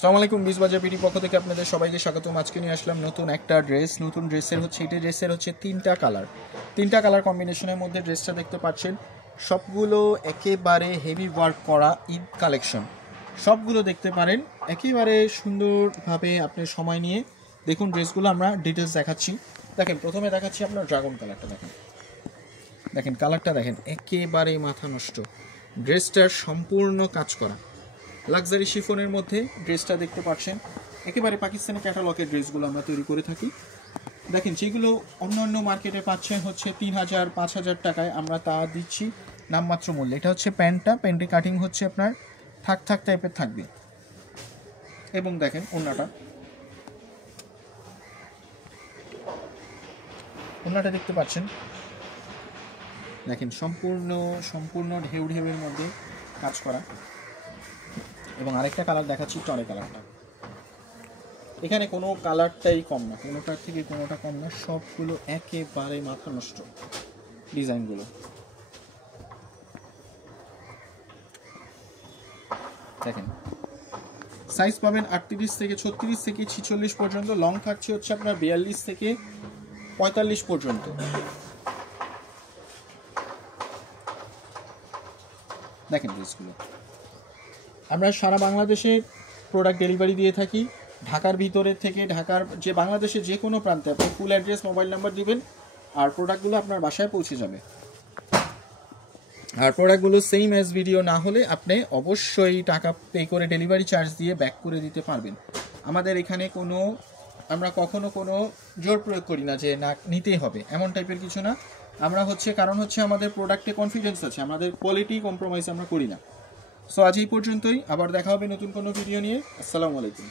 আসসালামু আলাইকুম, বিজবাজার বিডি পক্ষ থেকে আপনাদের সবাইকে স্বাগতম। আজকে নিয়ে আসলাম নতুন একটা ড্রেস। নতুন ড্রেসের হচ্ছে তিনটা কালার কম্বিনেশনের মধ্যে ড্রেসটা দেখতে পাচ্ছেন। সবগুলো একেবারে হেভি ওয়ার্ক করা ঈদ কালেকশন। সবগুলো দেখতে পারেন একেবারে সুন্দরভাবে আপনি সময় নিয়ে দেখুন ড্রেসগুলো। আমরা ডিটেলস দেখাচ্ছি। দেখেন, প্রথমে দেখাচ্ছি আপনার ড্রাগন কালারটা। দেখেন কালারটা দেখেন, একেবারে মাথা নষ্ট। ড্রেসটার সম্পূর্ণ কাজ করা লাক্সারি শিফনের মধ্যে ড্রেসটা দেখতে পাচ্ছেন। একেবারে পাকিস্তানি ক্যাটালগের ড্রেসগুলো আমরা তৈরি করে থাকি। দেখেন, যেগুলো অন্য মার্কেটে পাচ্ছেন হচ্ছে 3000-5000 টাকায়, আমরা তা দিচ্ছি নামমাত্র মূল্যে। এটা হচ্ছে প্যান্টের কাটিং হচ্ছে আপনার থাক টাইপের থাকবে। এবং দেখেন ওড়নাটা দেখতে পাচ্ছেন। দেখেন সম্পূর্ণ ঢেউয়ের মধ্যে কাজ করা। এবং আরেকটা কালার দেখাচ্ছি, টরে কালারটা। এখানে কোনো কালারটাই কম না, কোনোটার থেকে কোনোটা কম না। সবগুলো একেবারে মাথা নষ্ট ডিজাইনগুলো। দেখেন, সাইজ পাবেন 38 থেকে 36 থেকে 46 পর্যন্ত। লং থাকছে হচ্ছে আপনার 42 থেকে 45 পর্যন্ত। দেখেন ড্রেসগুলো আমরা সারা বাংলাদেশে প্রোডাক্ট ডেলিভারি দিয়ে থাকি। ঢাকার ভিতরে থেকে ঢাকার যে বাংলাদেশে যে কোনো প্রান্তে আপনি ফুল অ্যাড্রেস, মোবাইল নাম্বার দিবেন আর প্রোডাক্টগুলো আপনার বাসায় পৌঁছে যাবে। আর প্রোডাক্টগুলো সেম অ্যাজ ভিডিও না হলে আপনি অবশ্যই টাকা পে করে ডেলিভারি চার্জ দিয়ে ব্যাক করে দিতে পারবেন। আমাদের এখানে আমরা কখনো কোনো জোর প্রয়োগ করি না যে না নিতেই হবে, এমন টাইপের কিছু না। আমরা কারণ হচ্ছে আমাদের প্রোডাক্টে কনফিডেন্স আছে, আমাদের কোয়ালিটি কম্প্রোমাইজ আমরা করি না। সো আজ এই পর্যন্তই, আবার দেখা হবে নতুন কোনো ভিডিও নিয়ে। আসসালামু আলাইকুম।